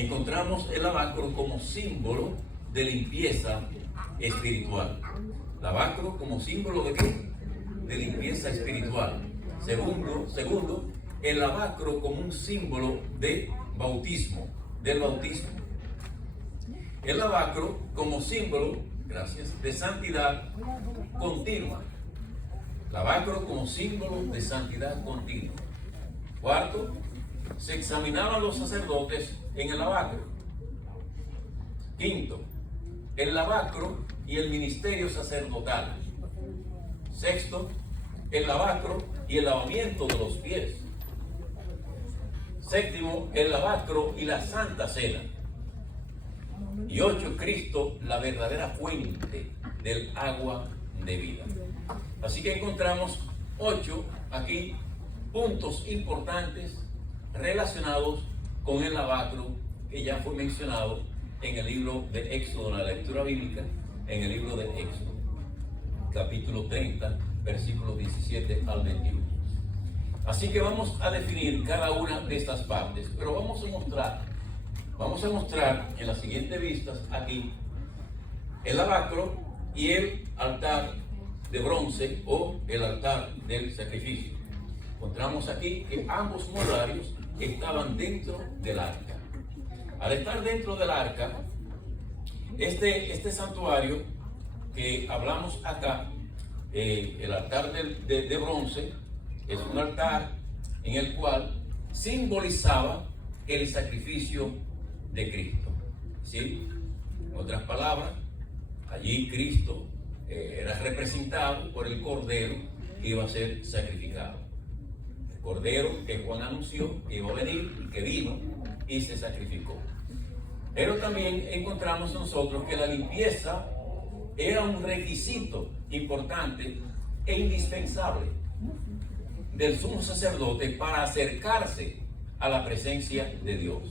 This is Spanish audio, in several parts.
encontramos el lavacro como símbolo de limpieza espiritual. Lavacro como símbolo ¿de qué? De limpieza espiritual. Segundo, el lavacro como un símbolo de bautismo, del bautismo. El lavacro como símbolo, gracias, de santidad continua. Lavacro como símbolo de santidad continua. Cuarto, se examinaban los sacerdotes en el lavacro. Quinto, el lavacro y el ministerio sacerdotal. Sexto, el lavacro y el lavamiento de los pies. Séptimo, el lavacro y la santa cena. Y 8, Cristo, la verdadera fuente del agua de vida. Así que encontramos 8 aquí puntos importantes relacionados con el lavacro que ya fue mencionado en el libro de Éxodo, en la lectura bíblica, en el libro de Éxodo, capítulo 30, versículos 17 al 21. Así que vamos a definir cada una de estas partes, pero vamos a mostrar en las siguientes vistas aquí el lavacro y el altar de bronce o el altar del sacrificio. Encontramos aquí que ambos morarios estaban dentro del arca. Al estar dentro del arca, este santuario que hablamos acá, el altar de bronce, es un altar en el cual simbolizaba el sacrificio de Cristo. ¿Sí? En otras palabras, allí Cristo era representado por el cordero que iba a ser sacrificado. El cordero que Juan anunció que iba a venir y que vino y se sacrificó. Pero también encontramos nosotros que la limpieza era un requisito importante e indispensable del sumo sacerdote para acercarse a la presencia de Dios.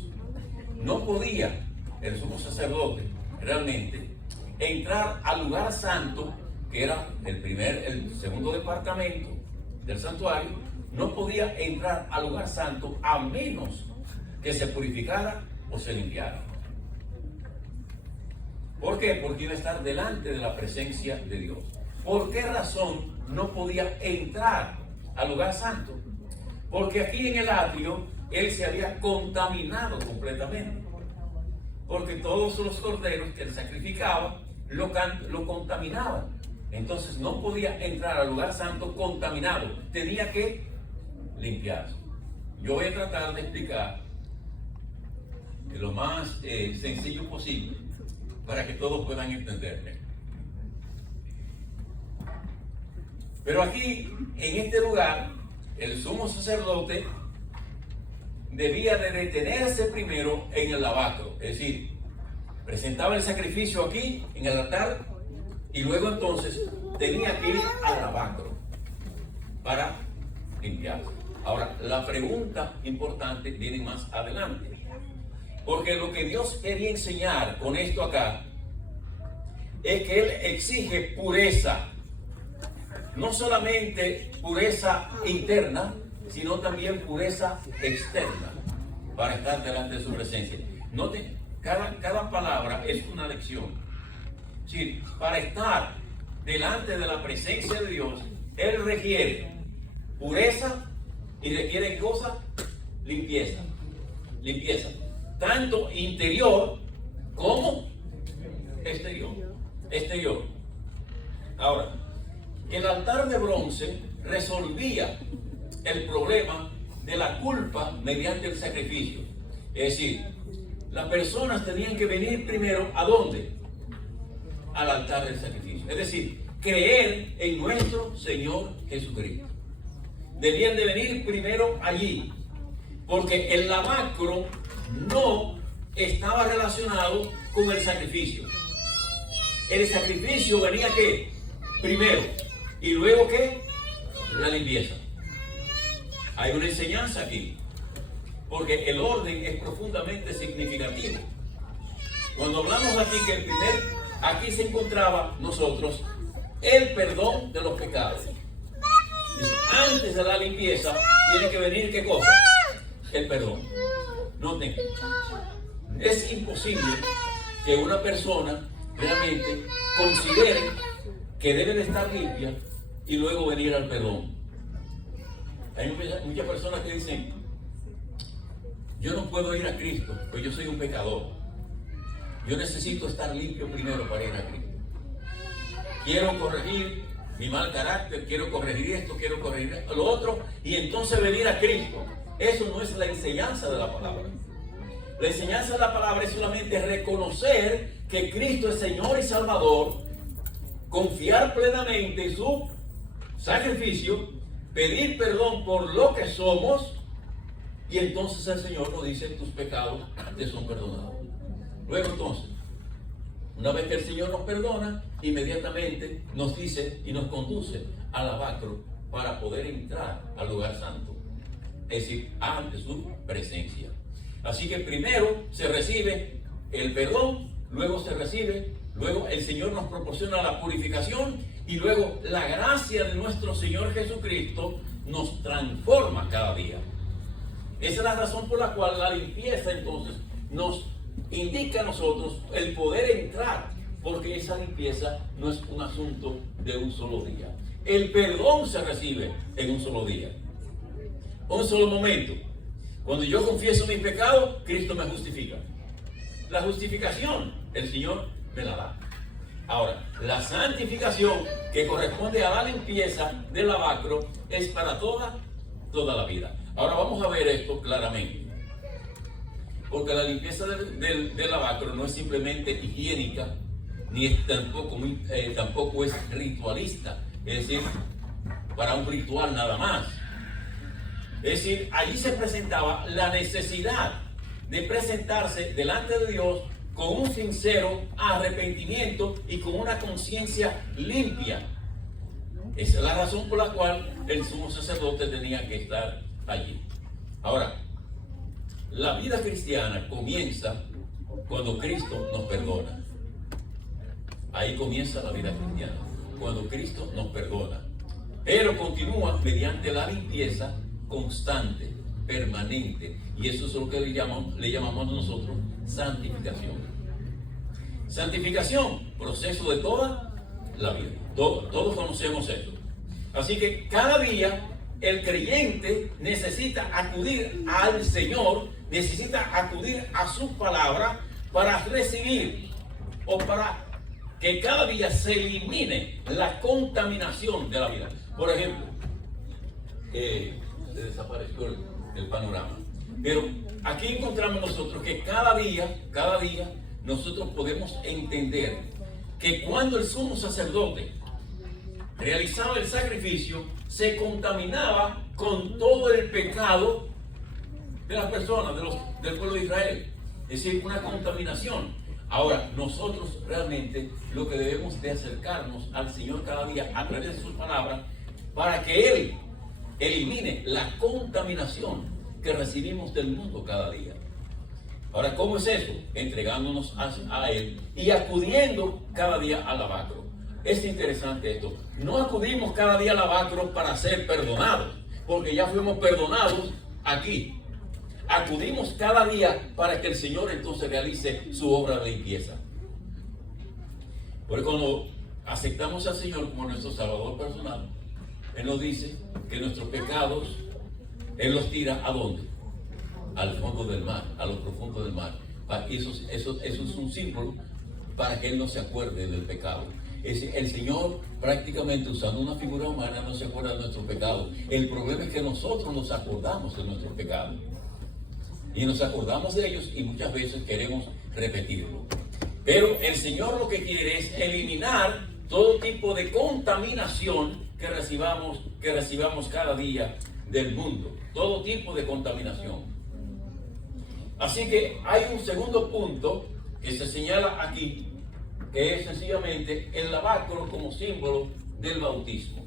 No podía el sumo sacerdote realmente entrar al lugar santo, que era el segundo departamento del santuario. No podía entrar al lugar santo a menos que se purificara o se limpiara. ¿Por qué? Porque iba a estar delante de la presencia de Dios. ¿Por qué razón no podía entrar al lugar santo? Porque aquí en el atrio él se había contaminado completamente. Porque todos los corderos que él sacrificaba lo contaminaban. Entonces no podía entrar al lugar santo contaminado. Tenía que limpiarse. Yo voy a tratar de explicar de lo más sencillo posible para que todos puedan entenderme. Pero aquí, en este lugar, el sumo sacerdote debía de detenerse primero en el lavacro, es decir, presentaba el sacrificio aquí en el altar y luego entonces tenía que ir al lavacro para limpiarse. Ahora, la pregunta importante viene más adelante, porque lo que Dios quería enseñar con esto acá es que Él exige pureza, no solamente pureza interna, sino también pureza externa para estar delante de su presencia. Noten, cada palabra es una lección. Sí, para estar delante de la presencia de Dios, Él requiere pureza y requiere cosa, limpieza. Tanto interior como exterior. Ahora, el altar de bronce resolvía el problema de la culpa mediante el sacrificio. Es decir, las personas tenían que venir primero ¿a dónde? Al altar del sacrificio. Es decir, creer en nuestro Señor Jesucristo. Debían de venir primero allí, porque el lavacro no estaba relacionado con el sacrificio. El sacrificio venía ¿qué? Primero, y luego ¿qué? La limpieza. Hay una enseñanza aquí, porque el orden es profundamente significativo. Cuando hablamos aquí que aquí se encontraba nosotros el perdón de los pecados. Antes de la limpieza tiene que venir ¿qué cosa? El perdón. Noten, Es imposible que una persona realmente considere que debe de estar limpia y luego venir al perdón. Hay muchas personas que dicen, yo no puedo ir a Cristo, pues yo soy un pecador. Yo necesito estar limpio primero para ir a Cristo. Quiero corregir mi mal carácter, quiero corregir esto, quiero corregir lo otro, y entonces venir a Cristo. Eso no es la enseñanza de la palabra. La enseñanza de la palabra es solamente reconocer que Cristo es Señor y Salvador, confiar plenamente en su sacrificio, pedir perdón por lo que somos, y entonces el Señor nos dice, tus pecados te son perdonados. Luego entonces, una vez que el Señor nos perdona, inmediatamente nos dice y nos conduce al lavacro para poder entrar al lugar santo, es decir, ante su presencia. Así que primero se recibe el perdón, luego el Señor nos proporciona la purificación, y luego la gracia de nuestro Señor Jesucristo nos transforma cada día. Esa es la razón por la cual la limpieza entonces nos indica a nosotros el poder entrar, porque esa limpieza no es un asunto de un solo día. El perdón se recibe en un solo día, un solo momento. Cuando yo confieso mis pecados, Cristo me justifica. La justificación, el Señor me la da. Ahora, la santificación, que corresponde a la limpieza del lavacro, es para toda la vida. Ahora vamos a ver esto claramente. Porque la limpieza del lavacro no es simplemente higiénica, ni es tampoco es ritualista, es decir, para un ritual nada más. Es decir, allí se presentaba la necesidad de presentarse delante de Dios con un sincero arrepentimiento y con una conciencia limpia. Esa es la razón por la cual el sumo sacerdote tenía que estar allí. Ahora, la vida cristiana comienza cuando Cristo nos perdona. Ahí comienza la vida cristiana, cuando Cristo nos perdona. Pero continúa mediante la limpieza constante, permanente. Y eso es lo que le llamamos nosotros santificación. Santificación, proceso de toda la vida. Todos conocemos eso. Así que cada día el creyente necesita acudir al Señor, necesita acudir a su palabra para recibir, o para que cada día se elimine la contaminación de la vida. Por ejemplo, se desapareció el panorama. Pero aquí encontramos nosotros que cada día nosotros podemos entender que cuando el sumo sacerdote realizaba el sacrificio, se contaminaba con todo el pecado de las personas, del pueblo de Israel. Es decir, una contaminación. Ahora, nosotros realmente lo que debemos de acercarnos al Señor cada día a través de su palabra, para que Él elimine la contaminación que recibimos del mundo cada día. Ahora, ¿cómo es eso? Entregándonos a Él y acudiendo cada día al lavacro. Es interesante esto. No acudimos cada día al lavacro para ser perdonados, porque ya fuimos perdonados aquí. Acudimos cada día para que el Señor entonces realice su obra de limpieza. Porque cuando aceptamos al Señor como nuestro Salvador personal, Él nos dice que nuestros pecados, Él los tira ¿a dónde? Al fondo del mar, a lo profundo del mar. Eso es un símbolo para que Él no se acuerde del pecado. El Señor, prácticamente usando una figura humana, no se acuerda de nuestros pecados. El problema es que nosotros nos acordamos de nuestros pecados. Y nos acordamos de ellos y muchas veces queremos repetirlo. Pero el Señor lo que quiere es eliminar todo tipo de contaminación que recibamos cada día del mundo. Todo tipo de contaminación. Así que hay un segundo punto que se señala aquí, que es sencillamente el lavacro como símbolo del bautismo.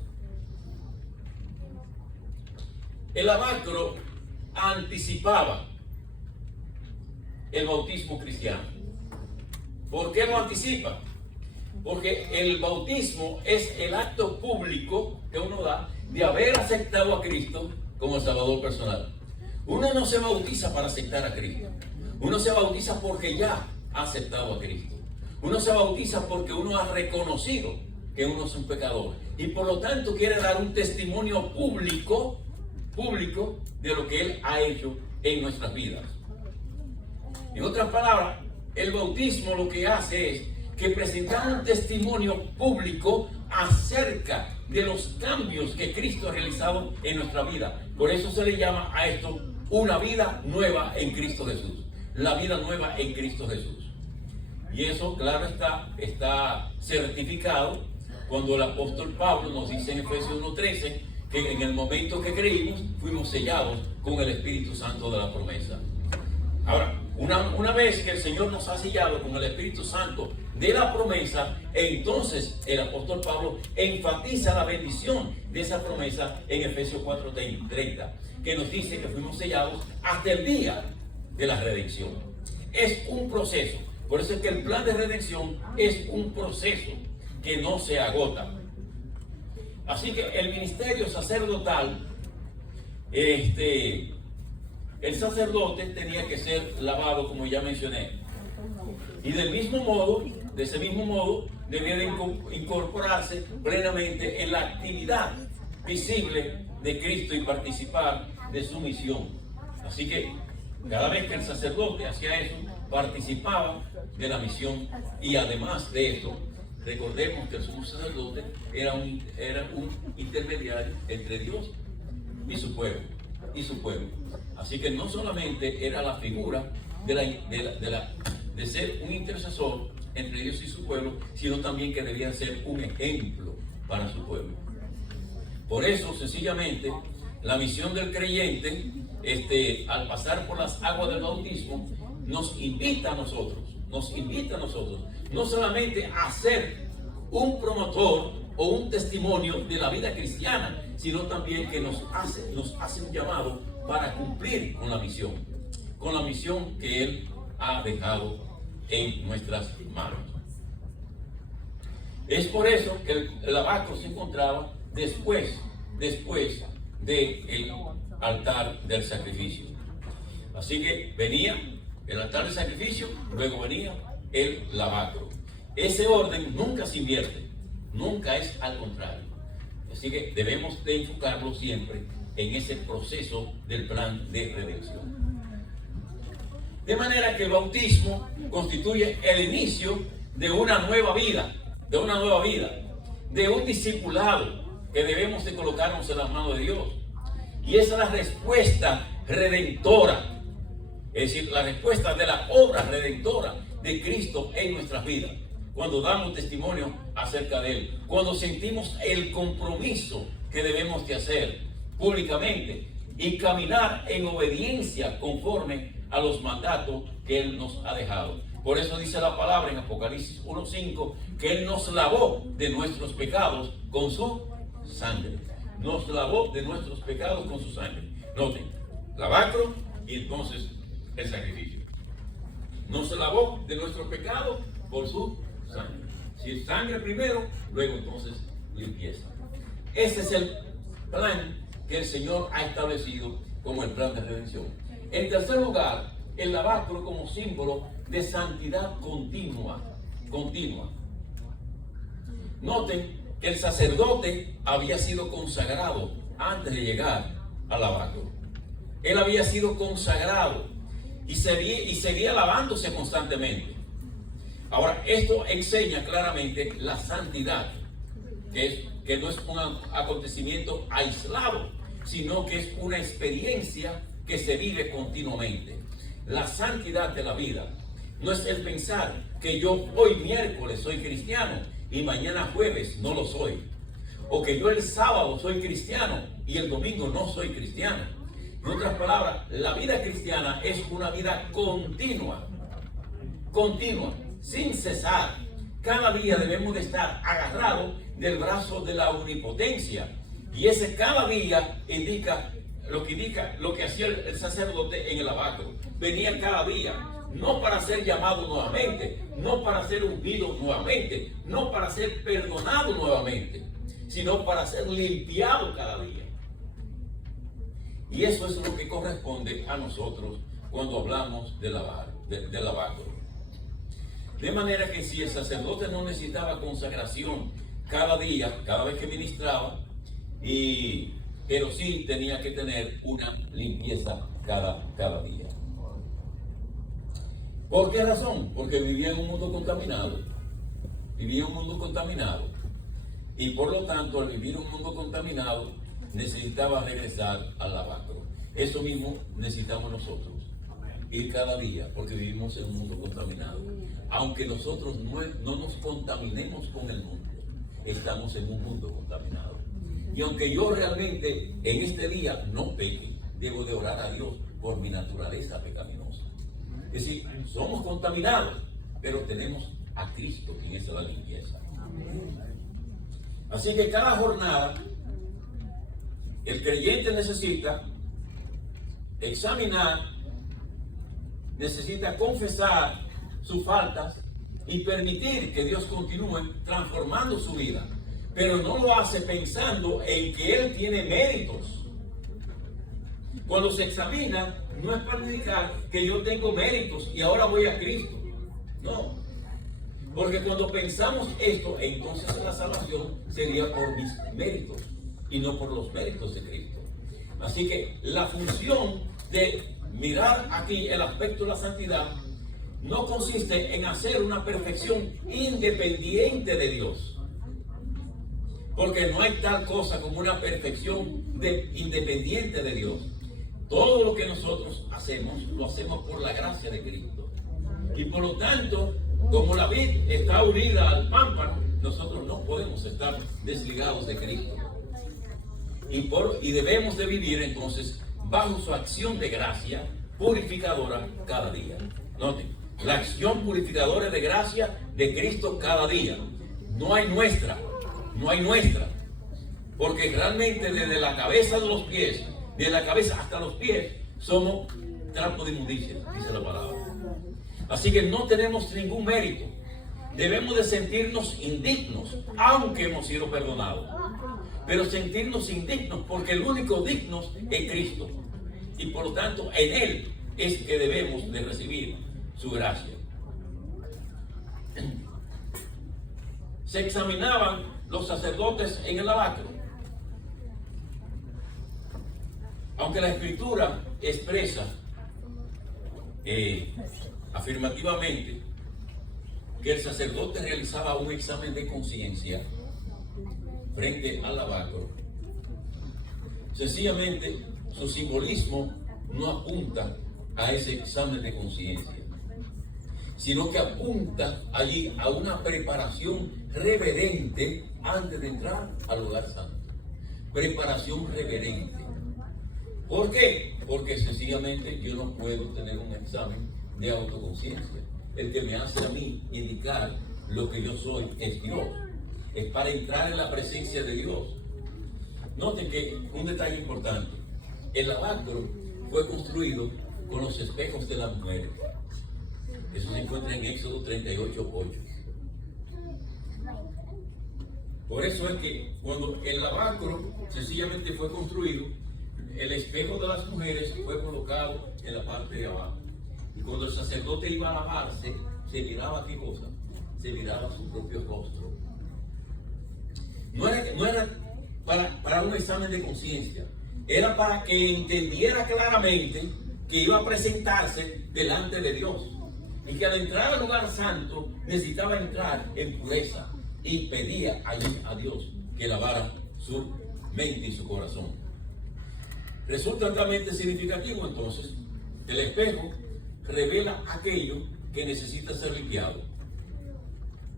El lavacro anticipaba el bautismo cristiano. ¿Por qué lo anticipa? Porque el bautismo es el acto público que uno da de haber aceptado a Cristo como el Salvador personal. Uno no se bautiza para aceptar a Cristo. Uno se bautiza porque ya ha aceptado a Cristo. Uno se bautiza porque uno ha reconocido que uno es un pecador y por lo tanto quiere dar un testimonio público de lo que Él ha hecho en nuestras vidas. En otras palabras, el bautismo lo que hace es que presentamos un testimonio público acerca de los cambios que Cristo ha realizado en nuestra vida. Por eso se le llama a esto una vida nueva en Cristo Jesús. La vida nueva en Cristo Jesús. Y eso, claro, está certificado cuando el apóstol Pablo nos dice en Efesios 1:13 que en el momento que creímos fuimos sellados con el Espíritu Santo de la promesa. Ahora, una vez que el Señor nos ha sellado con el Espíritu Santo de la promesa, entonces el apóstol Pablo enfatiza la bendición de esa promesa en Efesios 4:30, que nos dice que fuimos sellados hasta el día de la redención. Es un proceso. Por eso es que el plan de redención es un proceso que no se agota. Así que el ministerio sacerdotal, el sacerdote tenía que ser lavado, como ya mencioné. Y de ese mismo modo, debía de incorporarse plenamente en la actividad visible de Cristo y participar de su misión. Así que cada vez que el sacerdote hacía eso, participaba de la misión. Y además de eso, recordemos que el sumo sacerdote era un intermediario entre Dios y su pueblo. Así que no solamente era la figura de ser un intercesor entre Dios y su pueblo, sino también que debía ser un ejemplo para su pueblo. Por eso, sencillamente, la misión del creyente, al pasar por las aguas del bautismo, nos invita a nosotros, no solamente a ser un promotor o un testimonio de la vida cristiana, sino también que nos hace un llamado para cumplir con la misión que Él ha dejado en nuestras manos. Es por eso que el lavacro se encontraba después del altar del sacrificio. Así que venía el altar del sacrificio, luego venía el lavacro. Ese orden nunca se invierte, nunca es al contrario. Así que debemos de enfocarlo siempre en ese proceso del plan de redención. De manera que el bautismo constituye el inicio de una nueva vida, de un discipulado que debemos de colocarnos en las manos de Dios. Y esa es la respuesta redentora, es decir, la respuesta de la obra redentora de Cristo en nuestras vidas. Cuando damos testimonio acerca de Él, cuando sentimos el compromiso que debemos de hacer públicamente y caminar en obediencia conforme a los mandatos que Él nos ha dejado. Por eso dice la palabra en Apocalipsis 1:5 que Él nos lavó de nuestros pecados con su sangre. Nos lavó de nuestros pecados con su sangre. Noten, lavacro y entonces el sacrificio. Nos lavó de nuestros pecados por su sangre. Si es sangre primero, luego entonces limpieza. Este es el plan que el Señor ha establecido como el plan de redención. En tercer lugar, el lavacro como símbolo de santidad continua. Noten que el sacerdote había sido consagrado antes de llegar al lavacro. Él había sido consagrado y seguía lavándose constantemente. Ahora, esto enseña claramente la santidad, que no es un acontecimiento aislado, sino que es una experiencia que se vive continuamente. La santidad de la vida no es el pensar que yo hoy miércoles soy cristiano y mañana jueves no lo soy, o que yo el sábado soy cristiano y el domingo no soy cristiano. En otras palabras, la vida cristiana es una vida continua, sin cesar. Cada día debemos de estar agarrados del brazo de la omnipotencia, y ese cada día indica lo que hacía el sacerdote en el lavacro. Venía cada día, no para ser llamado nuevamente, no para ser ungido nuevamente, no para ser perdonado nuevamente, sino para ser limpiado cada día. Y eso es lo que corresponde a nosotros cuando hablamos de lavar. del lavacro. De manera que si el sacerdote no necesitaba consagración cada día, cada vez que ministraba, pero sí tenía que tener una limpieza cada día. ¿Por qué razón? Porque vivía en un mundo contaminado. Vivía en un mundo contaminado. Y por lo tanto, al vivir en un mundo contaminado, necesitaba regresar al lavacro. Eso mismo necesitamos nosotros. Ir cada día, porque vivimos en un mundo contaminado. Aunque nosotros no nos contaminemos con el mundo, estamos en un mundo contaminado. Y aunque yo realmente en este día no peque, debo de orar a Dios por mi naturaleza pecaminosa. Es decir, somos contaminados, pero tenemos a Cristo, quien es la limpieza. Así que cada jornada, el creyente necesita examinar, necesita confesar sus faltas y permitir que Dios continúe transformando su vida. Pero no lo hace pensando en que Él tiene méritos. Cuando se examina, no es para indicar que yo tengo méritos y ahora voy a Cristo. No. Porque cuando pensamos esto, entonces la salvación sería por mis méritos y no por los méritos de Cristo. Así que la función de mirar aquí el aspecto de la santidad no consiste en hacer una perfección independiente de Dios. Porque no hay tal cosa como una perfección independiente de Dios. Todo lo que nosotros hacemos, lo hacemos por la gracia de Cristo. Y por lo tanto, como la vid está unida al pámpano, nosotros no podemos estar desligados de Cristo. Y debemos de vivir entonces bajo su acción de gracia purificadora cada día. Noten, la acción purificadora de gracia de Cristo cada día. No hay nuestra. Porque realmente desde la cabeza de los pies, de la cabeza hasta los pies, somos trapo de inmundicia, dice la palabra. Así que no tenemos ningún mérito. Debemos de sentirnos indignos, aunque hemos sido perdonados. Pero sentirnos indignos porque el único digno es Cristo. Y por lo tanto, en Él es que debemos de recibir su gracia. Se examinaban los sacerdotes en el lavacro. Aunque la Escritura expresa afirmativamente que el sacerdote realizaba un examen de conciencia frente al lavacro, sencillamente su simbolismo no apunta a ese examen de conciencia, sino que apunta allí a una preparación reverente antes de entrar al lugar santo. Preparación reverente. ¿Por qué? Porque sencillamente yo no puedo tener un examen de autoconciencia. El que me hace a mí indicar lo que yo soy es Dios. Es para entrar en la presencia de Dios. Noten que un detalle importante. El lavacro fue construido con los espejos de las mujeres. Eso se encuentra en Éxodo 38:8. Por eso es que cuando el lavacro sencillamente fue construido, el espejo de las mujeres fue colocado en la parte de abajo. Y cuando el sacerdote iba a lavarse, se miraba qué cosa, se miraba su propio rostro. No era para un examen de conciencia, era para que entendiera claramente que iba a presentarse delante de Dios. Y que al entrar al lugar santo necesitaba entrar en pureza y pedía a Dios que lavara su mente y su corazón. Resulta altamente significativo entonces, el espejo revela aquello que necesita ser limpiado.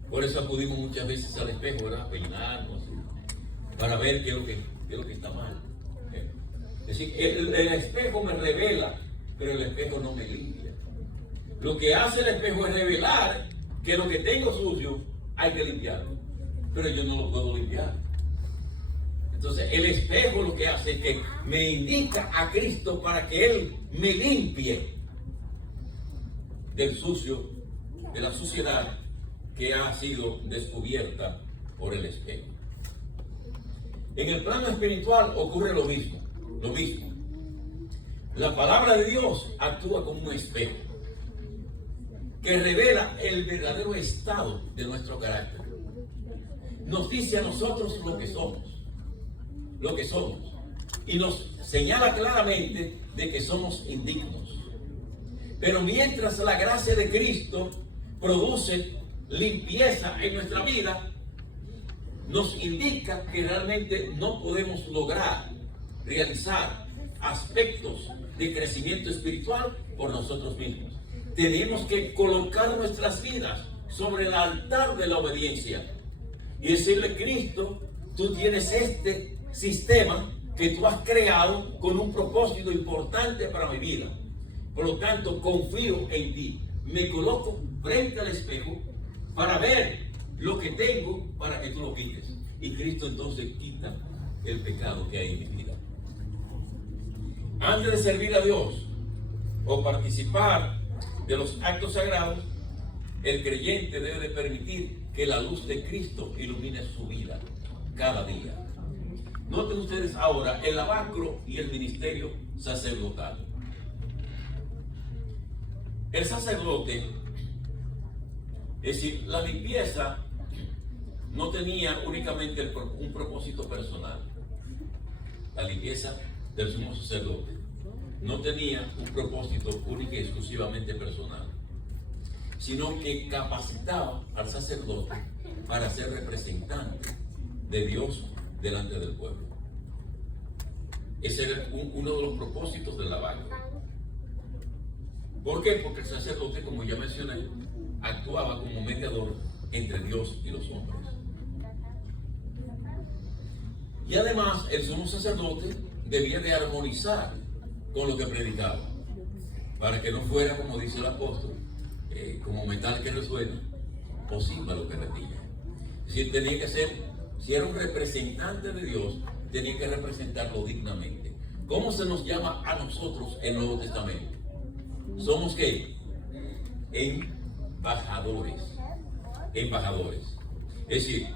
Por eso acudimos muchas veces al espejo, ¿verdad? Peinarnos, para ver qué es lo que está mal. Es decir, el espejo me revela, pero el espejo no me limpia. Lo que hace el espejo es revelar que lo que tengo sucio hay que limpiarlo, pero yo no lo puedo limpiar. Entonces el espejo lo que hace es que me indica a Cristo para que Él me limpie del sucio, de la suciedad que ha sido descubierta por el espejo. En el plano espiritual ocurre lo mismo. La palabra de Dios actúa como un espejo. que revela el verdadero estado de nuestro carácter. Nos dice a nosotros lo que somos, y nos señala claramente de que somos indignos. Pero mientras la gracia de Cristo produce limpieza en nuestra vida, nos indica que realmente no podemos lograr realizar aspectos de crecimiento espiritual por nosotros mismos. Tenemos que colocar nuestras vidas sobre el altar de la obediencia y decirle: Cristo, tú tienes este sistema que tú has creado con un propósito importante para mi vida. Por lo tanto, confío en ti. Me coloco frente al espejo para ver lo que tengo para que tú lo quites. Y Cristo entonces quita el pecado que hay en mi vida. Antes de servir a Dios o participar de los actos sagrados, el creyente debe de permitir que la luz de Cristo ilumine su vida cada día. Noten ustedes ahora el lavacro y el ministerio sacerdotal. El sacerdote, es decir, la limpieza no tenía únicamente un propósito personal. La limpieza del sumo sacerdote no tenía un propósito único y exclusivamente personal, sino que capacitaba al sacerdote para ser representante de Dios delante del pueblo. Ese era uno de los propósitos del lavacro. ¿Por qué? Porque el sacerdote, como ya mencioné, actuaba como mediador entre Dios y los hombres. Y además, el sumo sacerdote debía de armonizar con lo que predicaba, para que no fuera, como dice el apóstol, como metal que resuena o címbalo que retilla. Es decir, tenía que ser, si era un representante de Dios, tenía que representarlo dignamente. ¿Cómo se nos llama a nosotros en el Nuevo Testamento? ¿Somos qué? Embajadores. Embajadores. Es decir,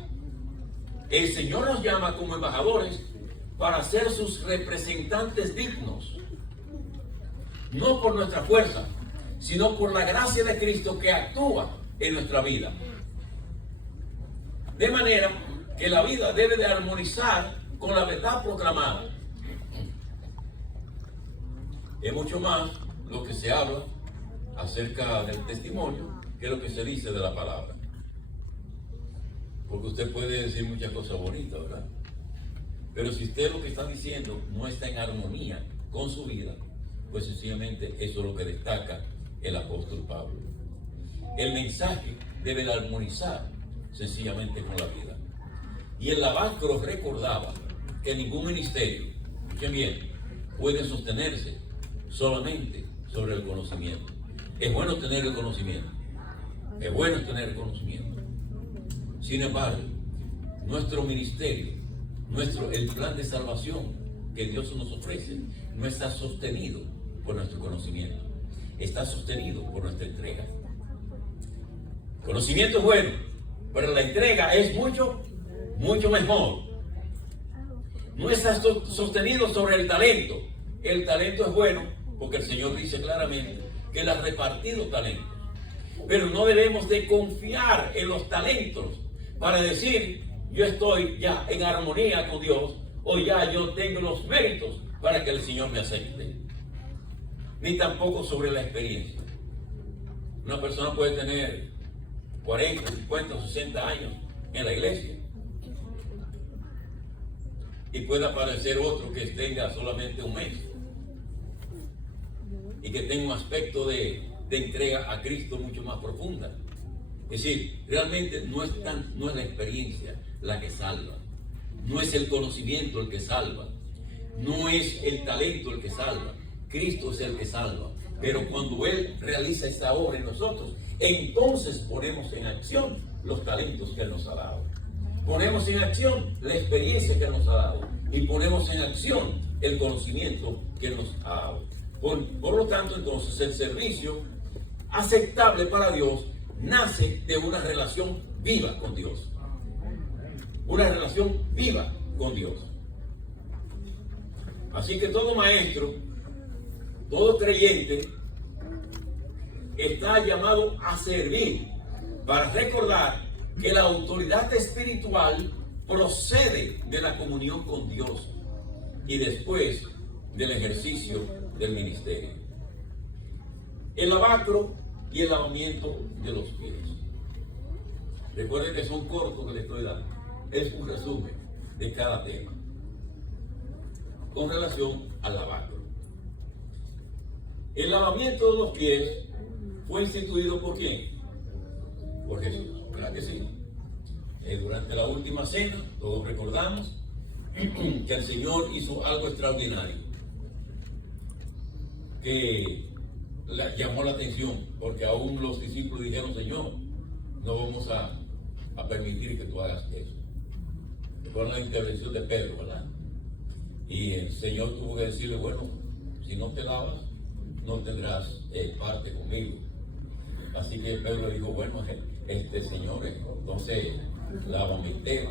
el Señor nos llama como embajadores para ser sus representantes dignos. No por nuestra fuerza, sino por la gracia de Cristo que actúa en nuestra vida. De manera que la vida debe de armonizar con la verdad proclamada. Es mucho más lo que se habla acerca del testimonio que lo que se dice de la palabra. Porque usted puede decir muchas cosas bonitas, ¿verdad? Pero si usted lo que está diciendo no está en armonía con su vida, pues sencillamente eso es lo que destaca el apóstol Pablo. El mensaje debe de armonizar sencillamente con la vida. Y el lavacro recordaba que ningún ministerio, escuchen bien, puede sostenerse solamente sobre el conocimiento. Es bueno tener el conocimiento. Es bueno tener el conocimiento. Sin embargo, nuestro ministerio, el plan de salvación que Dios nos ofrece, no está sostenido por nuestro conocimiento. Está sostenido por nuestra entrega. Conocimiento es bueno, pero la entrega es mucho mejor. No está sostenido sobre el talento. El talento es bueno porque el Señor dice claramente que Él ha repartido talentos. Pero no debemos de confiar en los talentos para decir: yo estoy ya en armonía con Dios, o ya yo tengo los méritos para que el Señor me acepte. Ni tampoco sobre la experiencia. Una persona puede tener 40, 50, 60 años en la iglesia y puede aparecer otro que tenga solamente un mes y que tenga un aspecto de entrega a Cristo mucho más profunda. Es decir, realmente no es la experiencia la que salva, no es el conocimiento el que salva, no es el talento el que salva. Cristo es el que salva. Pero cuando Él realiza esta obra en nosotros, entonces ponemos en acción los talentos que Él nos ha dado. Ponemos en acción la experiencia que Él nos ha dado. Y ponemos en acción el conocimiento que Él nos ha dado. Por lo tanto, entonces, el servicio aceptable para Dios nace de una relación viva con Dios. Una relación viva con Dios. Así que todo maestro, todo creyente, está llamado a servir para recordar que la autoridad espiritual procede de la comunión con Dios y después del ejercicio del ministerio. El lavacro y el lavamiento de los pies. Recuerden que son cortos que les estoy dando. Es un resumen de cada tema con relación al lavacro. El lavamiento de los pies fue instituido ¿por quién? Por Jesús, ¿verdad que sí? Durante la última cena, todos recordamos que el Señor hizo algo extraordinario, que llamó la atención, porque aún los discípulos dijeron: Señor, no vamos a permitir que tú hagas eso. Fue la intervención de Pedro, ¿verdad? Y el Señor tuvo que decirle: bueno, si no te lavas, no tendrás parte conmigo. Así que Pedro le dijo: bueno, Señor, entonces lávame entero.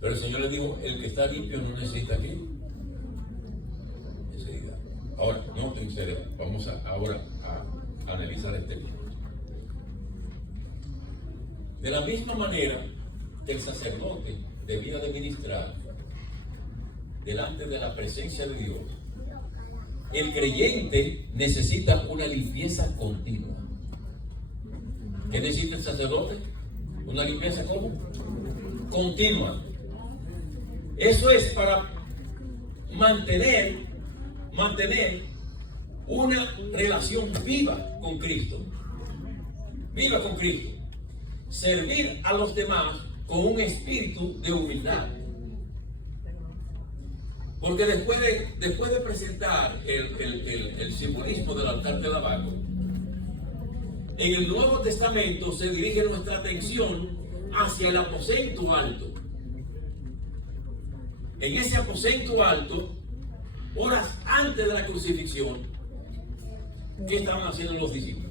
Pero el Señor le dijo: el que está limpio no necesita qué. Enseguida. Ahora, no te interesa. Vamos ahora a analizar este tema. De la misma manera, el sacerdote debía de ministrar delante de la presencia de Dios. El creyente necesita una limpieza continua. ¿Qué necesita el sacerdote? Una limpieza ¿cómo? Continua. Eso es para mantener una relación viva con Cristo. Viva con Cristo. Servir a los demás con un espíritu de humildad. Porque después de presentar el simbolismo del altar de lavacro, en el Nuevo Testamento se dirige nuestra atención hacia el aposento alto. En ese aposento alto, horas antes de la crucifixión, ¿qué estaban haciendo los discípulos?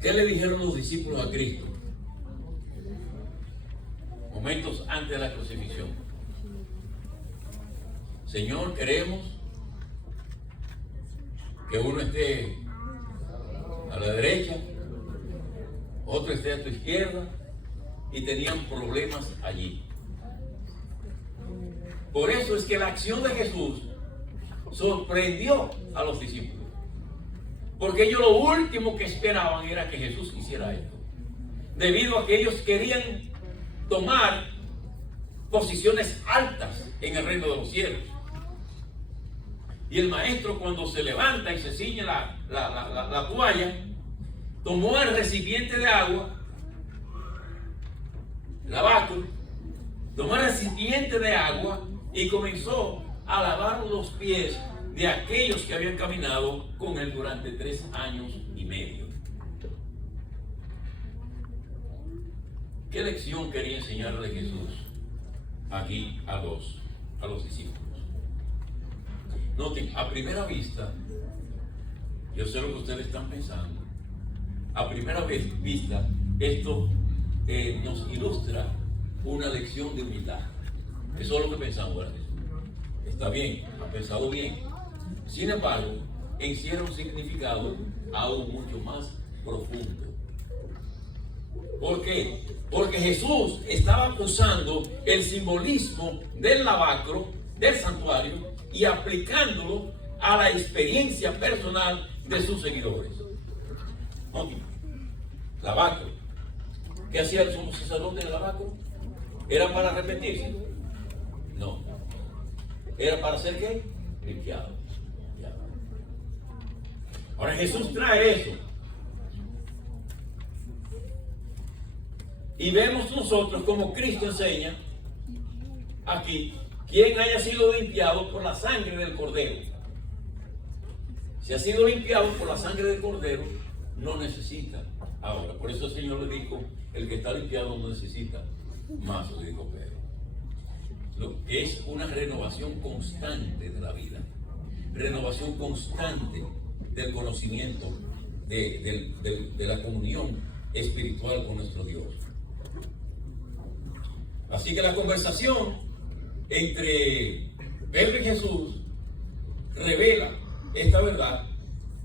¿Qué le dijeron los discípulos a Cristo? Momentos antes de la crucifixión: Señor, queremos que uno esté a la derecha, otro esté a tu izquierda, y tenían problemas allí. Por eso es que la acción de Jesús sorprendió a los discípulos, porque ellos lo último que esperaban era que Jesús hiciera esto, debido a que ellos querían tomar posiciones altas en el reino de los cielos. Y el maestro, cuando se levanta y se ciñe la toalla, tomó el recipiente de agua, lavacro, tomó el recipiente de agua y comenzó a lavar los pies de aquellos que habían caminado con él durante 3 años y medio. ¿Qué lección quería enseñarle Jesús aquí a los discípulos? Noten, a primera vista, yo sé lo que ustedes están pensando. A primera vista, esto nos ilustra una lección de humildad. Eso es lo que pensamos, ¿verdad? Está bien, ha pensado bien. Sin embargo, encierra un significado aún mucho más profundo. ¿Por qué? Porque Jesús estaba usando el simbolismo del lavacro, del santuario, y aplicándolo a la experiencia personal de sus seguidores. Okay. Lavacro. ¿Qué hacía el sumo sacerdote del lavacro? ¿Era para arrepentirse? No. ¿Era para ser qué? Limpiado. Ahora Jesús trae eso. Y vemos nosotros como Cristo enseña aquí: quien haya sido limpiado por la sangre del Cordero. Si ha sido limpiado por la sangre del Cordero, no necesita ahora. Por eso el Señor le dijo: el que está limpiado no necesita más, le dijo Pedro. Lo que es una renovación constante de la vida, renovación constante del conocimiento de la comunión espiritual con nuestro Dios. Así que la conversación entre Pedro y Jesús revela esta verdad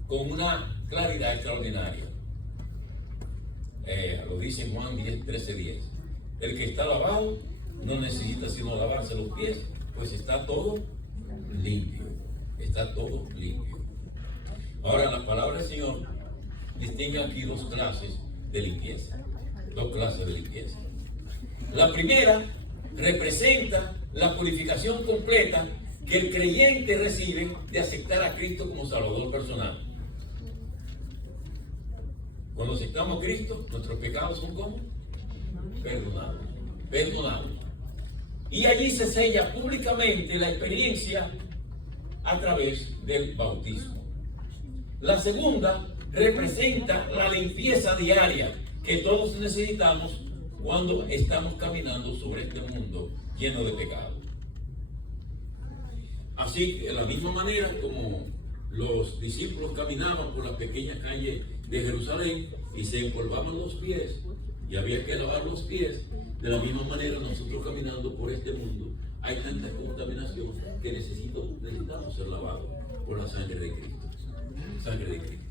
con una claridad extraordinaria. Lo dice en Juan 13:10. El que está lavado no necesita sino lavarse los pies, pues está todo limpio. Está todo limpio. Ahora, la palabra del Señor distingue aquí dos clases de limpieza. Dos clases de limpieza. La primera representa la purificación completa que el creyente recibe de aceptar a Cristo como Salvador personal. Cuando aceptamos a Cristo, nuestros pecados son como perdonados. Perdonados. Y allí se sella públicamente la experiencia a través del bautismo. La segunda representa la limpieza diaria que todos necesitamos cuando estamos caminando sobre este mundo lleno de pecado. Así, de la misma manera como los discípulos caminaban por las pequeñas calles de Jerusalén y se empolvaban los pies y había que lavar los pies, de la misma manera nosotros caminando por este mundo hay tanta contaminación que necesitamos ser lavados por la sangre de Cristo. Sangre de Cristo.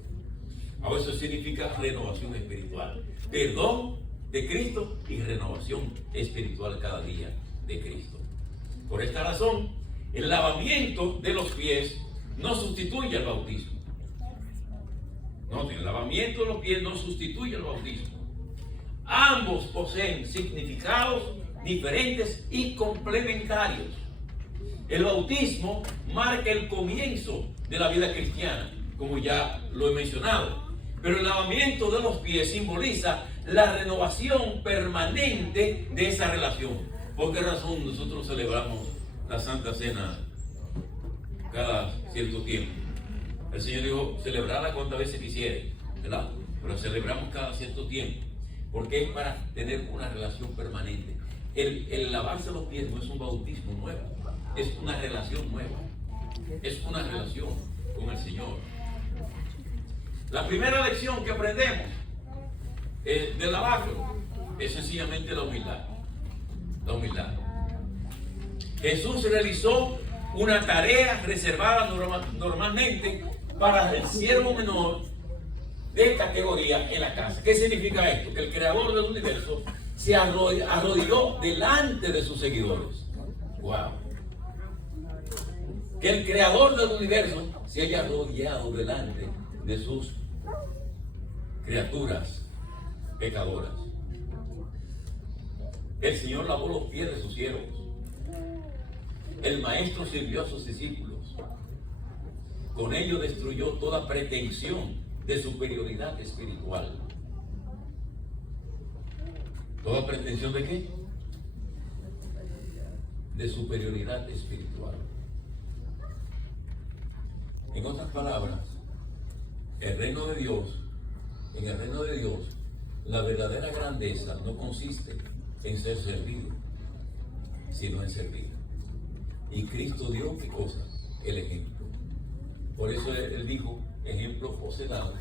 Ahora eso significa renovación espiritual. Perdón de Cristo y renovación espiritual cada día de Cristo. Por esta razón, el lavamiento de los pies no sustituye al bautismo. Noten, el lavamiento de los pies no sustituye al bautismo. Ambos poseen significados diferentes y complementarios. El bautismo marca el comienzo de la vida cristiana, como ya lo he mencionado. Pero el lavamiento de los pies simboliza la renovación permanente de esa relación. ¿Por qué razón nosotros celebramos la Santa Cena cada cierto tiempo? El Señor dijo, celebrarla cuantas veces quisiere, ¿verdad? Pero celebramos cada cierto tiempo, porque es para tener una relación permanente. El lavarse los pies no es un bautismo nuevo, es una relación nueva, es una relación con el Señor. La primera lección que aprendemos del lavacro es sencillamente la humildad. La humildad. Jesús realizó una tarea reservada normalmente para el siervo menor de categoría en la casa. ¿Qué significa esto? Que el creador del universo se arrodilló delante de sus seguidores. ¡Wow! Que el creador del universo se haya arrodillado delante de sus criaturas pecadoras. El Señor lavó los pies de sus siervos. El Maestro sirvió a sus discípulos. Con ello destruyó toda pretensión de superioridad espiritual. ¿Toda pretensión de qué? De superioridad espiritual. En otras palabras, en el reino de Dios, la verdadera grandeza no consiste en ser servido, sino en servir. Y Cristo dio, ¿qué cosa? El ejemplo. Por eso Él dijo, ejemplo os he dado,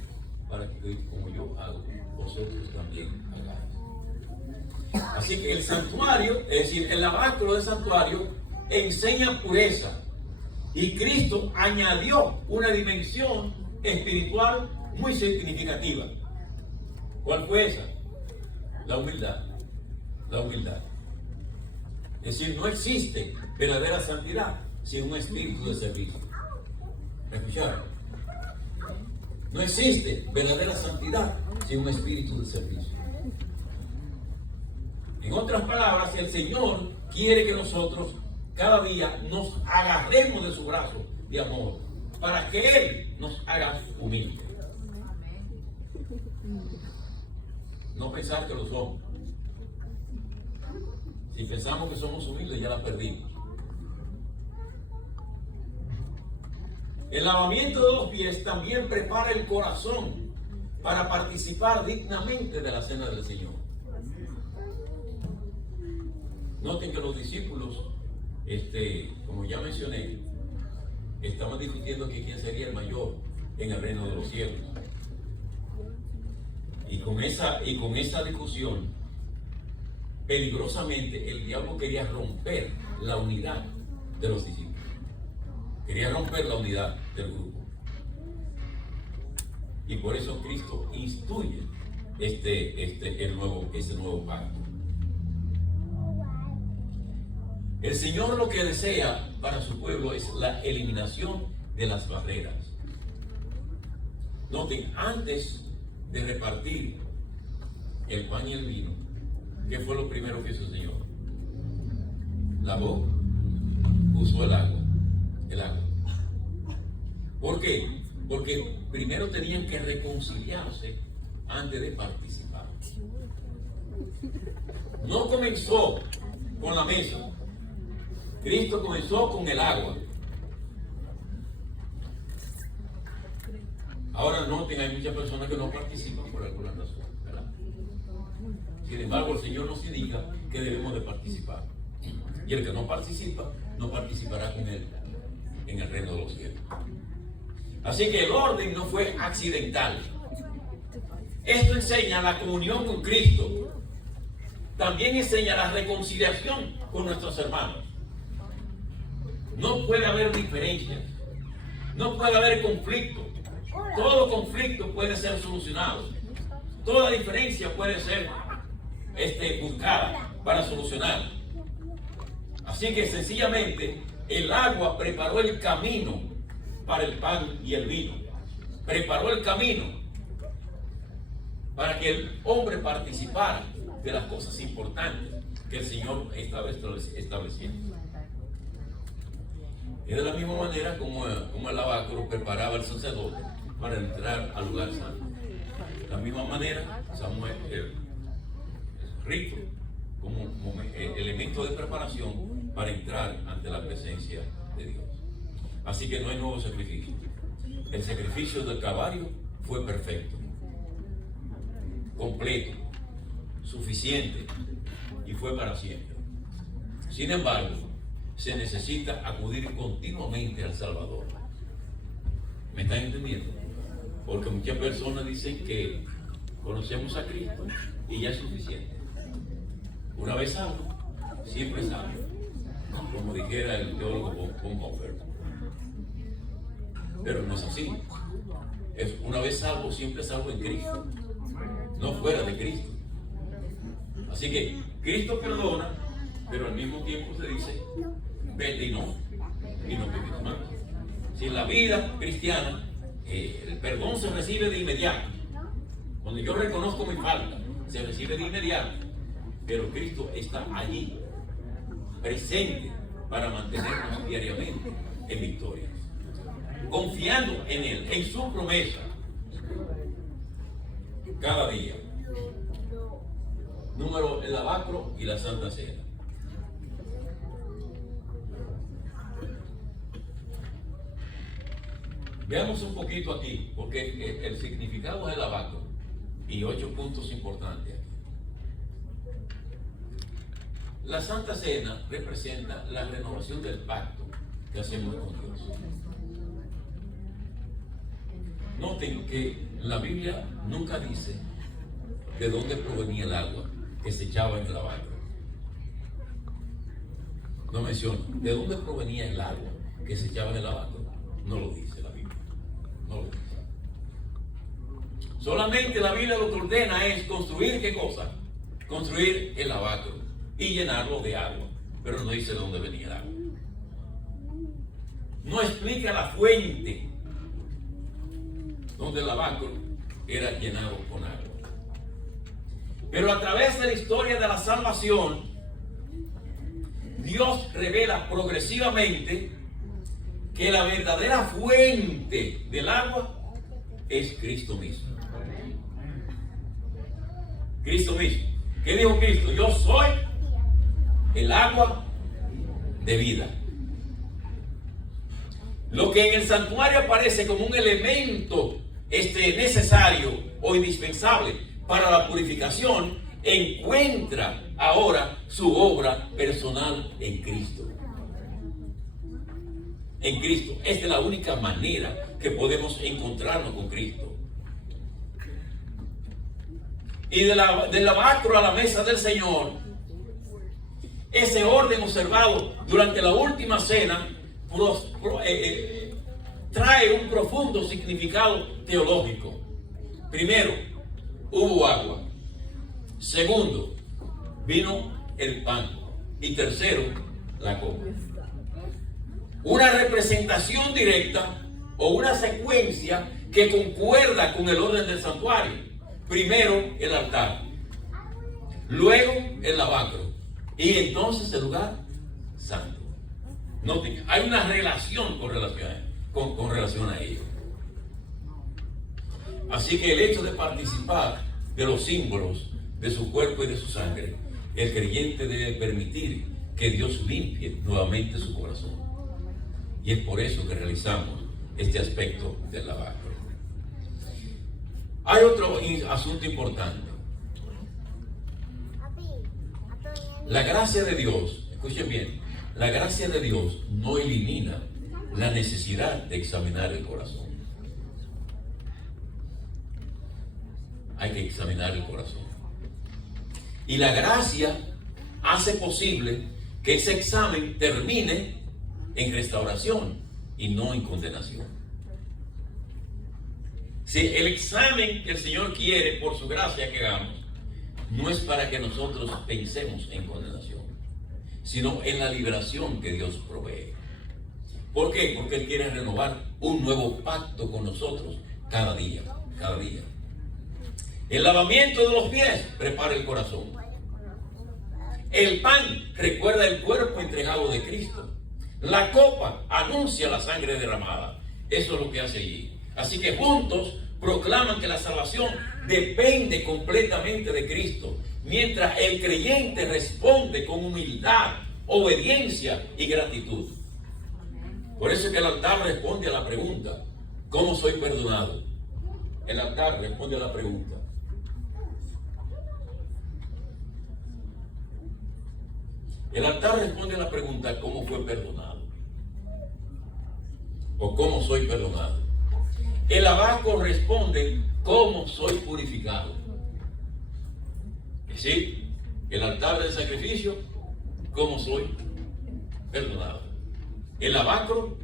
para que como yo hago, vosotros también hagáis. Así que el santuario, es decir, el lavacro del santuario, enseña pureza. Y Cristo añadió una dimensión espiritual muy significativa. ¿Cuál fue esa? La humildad. La humildad. Es decir, no existe verdadera santidad sin un espíritu de servicio. ¿Me escucharon? No existe verdadera santidad sin un espíritu de servicio. En otras palabras, el Señor quiere que nosotros cada día nos agarremos de su brazo de amor para que Él nos haga humildes. No pensar que lo somos. Si pensamos que somos humildes, ya la perdimos. El lavamiento de los pies también prepara el corazón para participar dignamente de la cena del Señor. Noten que los discípulos, como ya mencioné, estaban discutiendo que quién sería el mayor en el reino de los cielos. Y con esa discusión, peligrosamente, el diablo quería romper la unidad de los discípulos. Quería romper la unidad del grupo. Y por eso Cristo instituye ese nuevo pacto. El Señor lo que desea para su pueblo es la eliminación de las barreras. Noten, antes de repartir el pan y el vino, ¿qué fue lo primero que hizo el Señor? Lavó, usó el agua. ¿Por qué? Porque primero tenían que reconciliarse antes de participar. No comenzó con la mesa. Cristo comenzó con el agua. Ahora noten, hay muchas personas que no participan por alguna razón, ¿verdad? Sin embargo, el Señor nos indica que debemos de participar. Y el que no participa, no participará con Él en el reino de los cielos. Así que el orden no fue accidental. Esto enseña la comunión con Cristo. También enseña la reconciliación con nuestros hermanos. No puede haber diferencias. No puede haber conflicto. Todo conflicto puede ser solucionado. Toda diferencia puede ser buscada para solucionar. Así que sencillamente el agua preparó el camino para el pan y el vino. Preparó el camino para que el hombre participara de las cosas importantes que el Señor estaba estableciendo. Es de la misma manera como el lavacro preparaba el sacerdote para entrar al lugar santo. De la misma manera, Samuel, el rito como elemento de preparación para entrar ante la presencia de Dios. Así que no hay nuevo sacrificio. El sacrificio del Calvario fue perfecto, completo, suficiente y fue para siempre. Sin embargo, se necesita acudir continuamente al Salvador. ¿Me están entendiendo? Porque muchas personas dicen que conocemos a Cristo y ya es suficiente. Una vez salvo, siempre salvo, como dijera el teólogo Bonhoeffer. Pero no es así. Es una vez salvo, siempre salvo en Cristo, no fuera de Cristo. Así que Cristo perdona, pero al mismo tiempo se dice vete y no peques más. Si en la vida cristiana el perdón se recibe de inmediato, cuando yo reconozco mi falta, se recibe de inmediato, pero Cristo está allí, presente para mantenernos diariamente en victoria, confiando en Él, en su promesa, cada día. Número, el lavacro y la Santa Cena. Veamos un poquito aquí, porque el significado del lavacro y 8 puntos importantes aquí. La Santa Cena representa la renovación del pacto que hacemos con Dios. Noten que la Biblia nunca dice de dónde provenía el agua que se echaba en el lavacro. No menciona de dónde provenía el agua que se echaba en el lavacro. No lo dice la Biblia. No lo dice. Solamente la Biblia lo que ordena es construir, ¿qué cosa? Construir el lavacro y llenarlo de agua. Pero no dice de dónde venía el agua. No explica la fuente donde el lavacro era llenado con agua. Pero a través de la historia de la salvación, Dios revela progresivamente que la verdadera fuente del agua es Cristo mismo. Cristo mismo. ¿Qué dijo Cristo? Yo soy el agua de vida. Lo que en el santuario aparece como un elemento necesario o indispensable para la purificación, encuentra ahora su obra personal en Cristo. En Cristo. Esta es la única manera que podemos encontrarnos con Cristo. Y del lavacro a la mesa del Señor, ese orden observado durante la última cena trae un profundo significado teológico. Primero, hubo agua. Segundo, vino el pan. Y tercero, la copa. Una representación directa o una secuencia que concuerda con el orden del santuario. Primero el altar, luego el lavacro y entonces el lugar santo. Noten, hay una relación con relación a ello. Así que el hecho de participar de los símbolos de su cuerpo y de su sangre, el creyente debe permitir que Dios limpie nuevamente su corazón. Y es por eso que realizamos este aspecto del lavacro. Hay otro asunto importante. La gracia de Dios, escuchen bien, la gracia de Dios no elimina la necesidad de examinar el corazón. Hay que examinar el corazón. Y la gracia hace posible que ese examen termine en restauración y no en condenación. Si el examen que el Señor quiere por su gracia que hagamos no es para que nosotros pensemos en condenación, sino en la liberación que Dios provee. ¿Por qué? Porque Él quiere renovar un nuevo pacto con nosotros cada día, cada día. El lavamiento de los pies prepara el corazón. El pan recuerda el cuerpo entregado de Cristo. La copa anuncia la sangre derramada. Eso es lo que hace allí. Así que juntos proclaman que la salvación depende completamente de Cristo, mientras el creyente responde con humildad, obediencia y gratitud. Por eso es que el altar responde a la pregunta: ¿cómo soy perdonado? El altar responde a la pregunta. El altar responde a la pregunta: ¿cómo fue perdonado? ¿O cómo soy perdonado? El lavacro responde: ¿cómo soy purificado? Es decir, el altar del sacrificio: ¿cómo soy perdonado? El lavacro: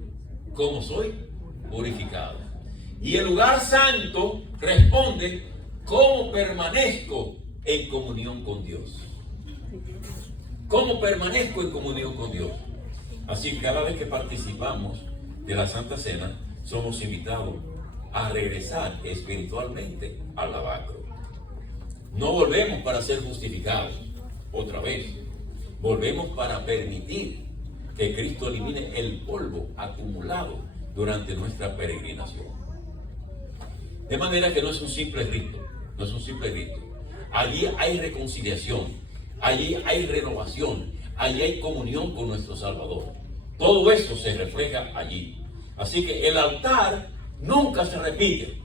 ¿cómo soy purificado? Y el lugar santo responde: ¿cómo permanezco en comunión con Dios? ¿Cómo permanezco en comunión con Dios? Así que cada vez que participamos de la Santa Cena, somos invitados a regresar espiritualmente al lavacro. No volvemos para ser justificados otra vez. Volvemos para permitir que Cristo elimine el polvo acumulado durante nuestra peregrinación. De manera que no es un simple rito, no es un simple rito. Allí hay reconciliación. Allí hay renovación, allí hay comunión con nuestro Salvador. Todo eso se refleja allí. Así que el altar nunca se repite.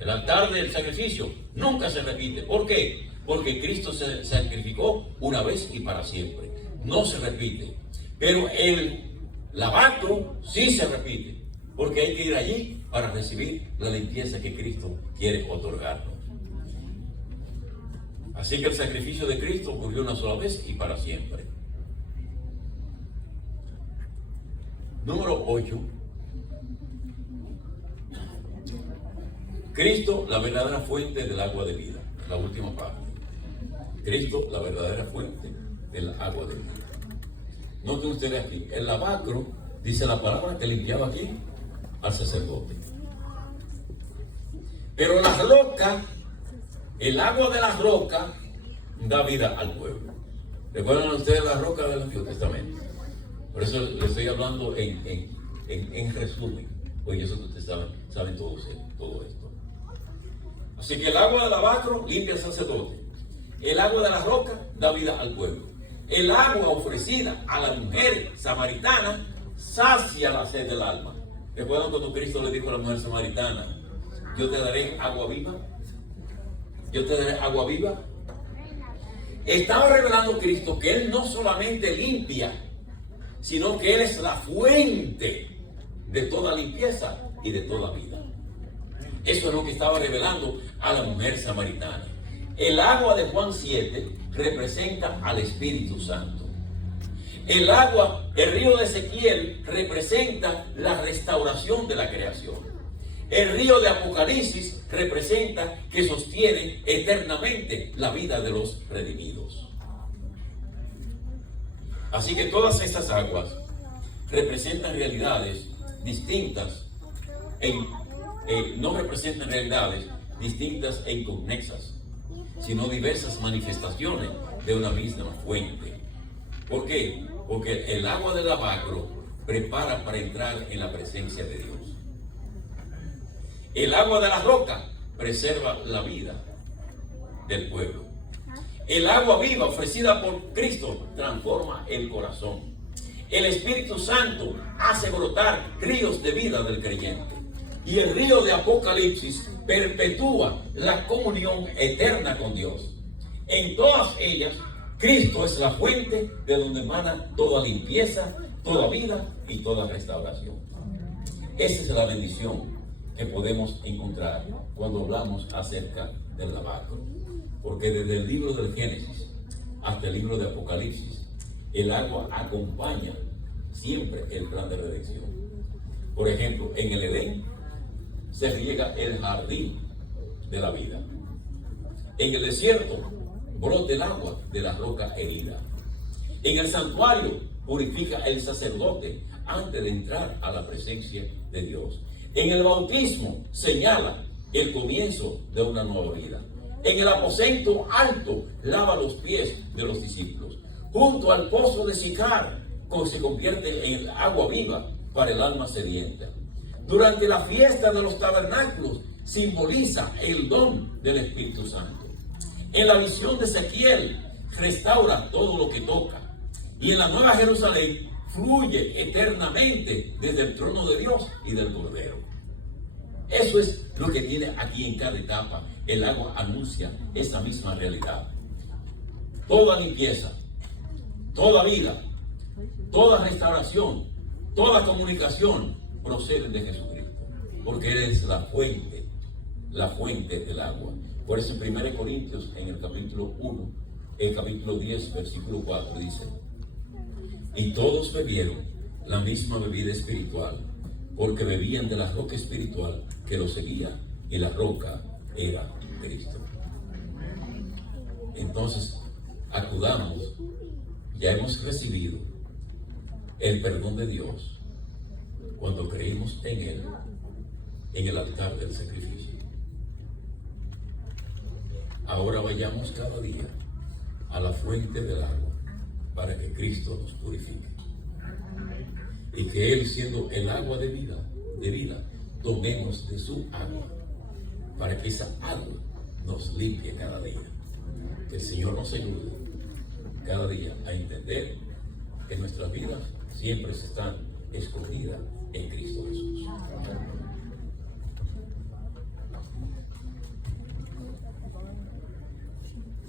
El altar del sacrificio nunca se repite. ¿Por qué? Porque Cristo se sacrificó una vez y para siempre. No se repite. Pero el lavacro sí se repite, porque hay que ir allí para recibir la limpieza que Cristo quiere otorgarnos. Así que el sacrificio de Cristo ocurrió una sola vez y para siempre. Número 8. Cristo, la verdadera fuente del agua de vida. La última parte. Cristo, la verdadera fuente del agua de vida. Noten ustedes aquí, el lavacro, dice la palabra, que limpiaba aquí al sacerdote. Pero la roca, el agua de la roca, da vida al pueblo. ¿Recuerdan ustedes la roca del Antiguo Testamento? Por eso les estoy hablando en resumen. Oye, eso que ustedes saben todo esto. Así que el agua del lavacro limpia al sacerdote. El agua de la roca da vida al pueblo. El agua ofrecida a la mujer samaritana sacia la sed del alma. ¿Recuerdan cuando Cristo le dijo a la mujer samaritana: yo te daré agua viva? Yo te daré agua viva. Estaba revelando Cristo que Él no solamente limpia, sino que Él es la fuente de toda limpieza y de toda vida. Eso es lo que estaba revelando a la mujer samaritana. El agua de Juan 7 representa al Espíritu Santo. El agua, el río de Ezequiel, representa la restauración de la creación. El río de Apocalipsis representa que sostiene eternamente la vida de los redimidos. Así que todas estas aguas representan realidades distintas, no representan realidades distintas e inconexas, sino diversas manifestaciones de una misma fuente. ¿Por qué? Porque el agua del lavacro prepara para entrar en la presencia de Dios. El agua de la roca preserva la vida del pueblo. El agua viva ofrecida por Cristo transforma el corazón. El Espíritu Santo hace brotar ríos de vida del creyente. Y el río de Apocalipsis perpetúa la comunión eterna con Dios. En todas ellas, Cristo es la fuente de donde emana toda limpieza, toda vida y toda restauración. Esa es la bendición que podemos encontrar cuando hablamos acerca del lavacro. Porque desde el libro del Génesis hasta el libro de Apocalipsis, el agua acompaña siempre el plan de redención. Por ejemplo, en el Edén se riega el jardín de la vida. En el desierto brota el agua de la roca herida. En el santuario purifica el sacerdote antes de entrar a la presencia de Dios. En el bautismo señala el comienzo de una nueva vida. En el aposento alto lava los pies de los discípulos. Junto al pozo de Sicar se convierte en agua viva para el alma sedienta. Durante la fiesta de los tabernáculos simboliza el don del Espíritu Santo. En la visión de Ezequiel restaura todo lo que toca. Y en la Nueva Jerusalén fluye eternamente desde el trono de Dios y del Cordero. Eso es lo que tiene aquí en cada etapa. El agua anuncia esa misma realidad. Toda limpieza, toda vida, toda restauración, toda comunicación procede de Jesucristo, porque Él es la fuente del agua. Por eso en 1 Corintios, en el capítulo 1, el capítulo 10, versículo 4, dice: y todos bebieron la misma bebida espiritual, porque bebían de la roca espiritual que los seguía, y la roca era Cristo. Entonces, acudamos, ya hemos recibido el perdón de Dios cuando creímos en Él, en el altar del sacrificio. Ahora vayamos cada día a la fuente del agua para que Cristo nos purifique. Y que Él, siendo el agua de vida, tomemos de su agua para que esa agua nos limpie cada día. Que el Señor nos ayude cada día a entender que nuestras vidas siempre están escogidas en Cristo Jesús.